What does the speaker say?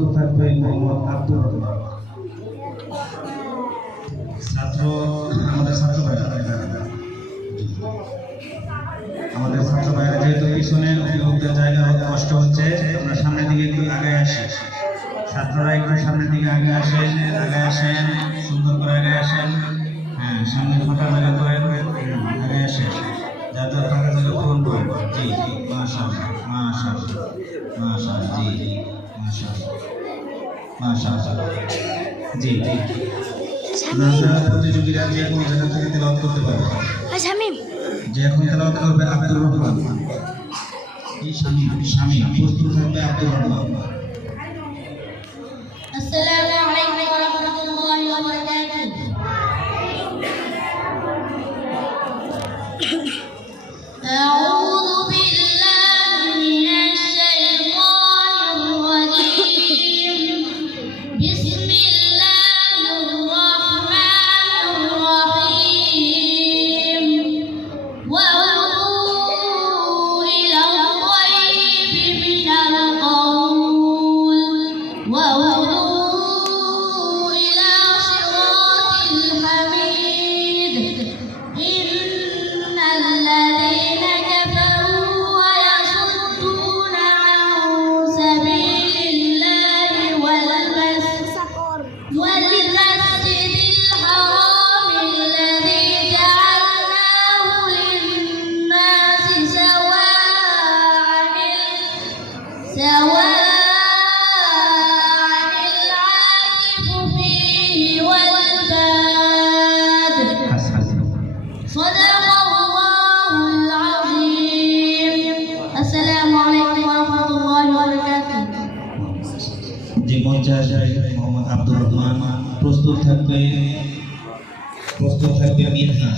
প্রস্তুত থাকবে মোহাম্মদ আব্দুর রহমান। আমাদের ছাত্র ভাইরা যেহেতু পিছনে অভিভাবকদের জায়গা কষ্ট হচ্ছে, আমরা সামনের দিকে একটু আগে আসি। ছাত্ররা একটু সামনের দিকে আগে আসেন, সুন্দর করে আগে আসেন। হ্যাঁ, সামনে ফাঁকা জায়গা করেন, আগে আসেন, যাতে ফাঁকা জায়গা পূরণ করেন। জি, মাশাআল্লাহ, মাশাআল্লাহ, মাশাআল্লাহ, জি, মাশাআল্লাহ, মাশাআল্লাহ, জি। প্রতিযোগীরা যে কোনো জায়গা থেকে তেলাওয়াত করতে পারবে। যে এখন তেলাওয়াত করবে আব্দুর রহমান, এই স্বামী প্রস্তুত থাকবে আব্দুর রহমান। আসসালামু আলাইকুম ওয়া রাহমাতুল্লাহি ওয়া বারাকাতুহু। আউযু বিল্লাহি মিনাশ শাইতানির রাজীম। বিসমিল্লাহির রাহমানির রাহিম। ওয়া ইলা তাইয়িবি মিনাল qawl ওয়া যে মঞ্চে আসবে মোহাম্মদ আব্দুর রহমান, প্রস্তুত থাকবে মিনহা।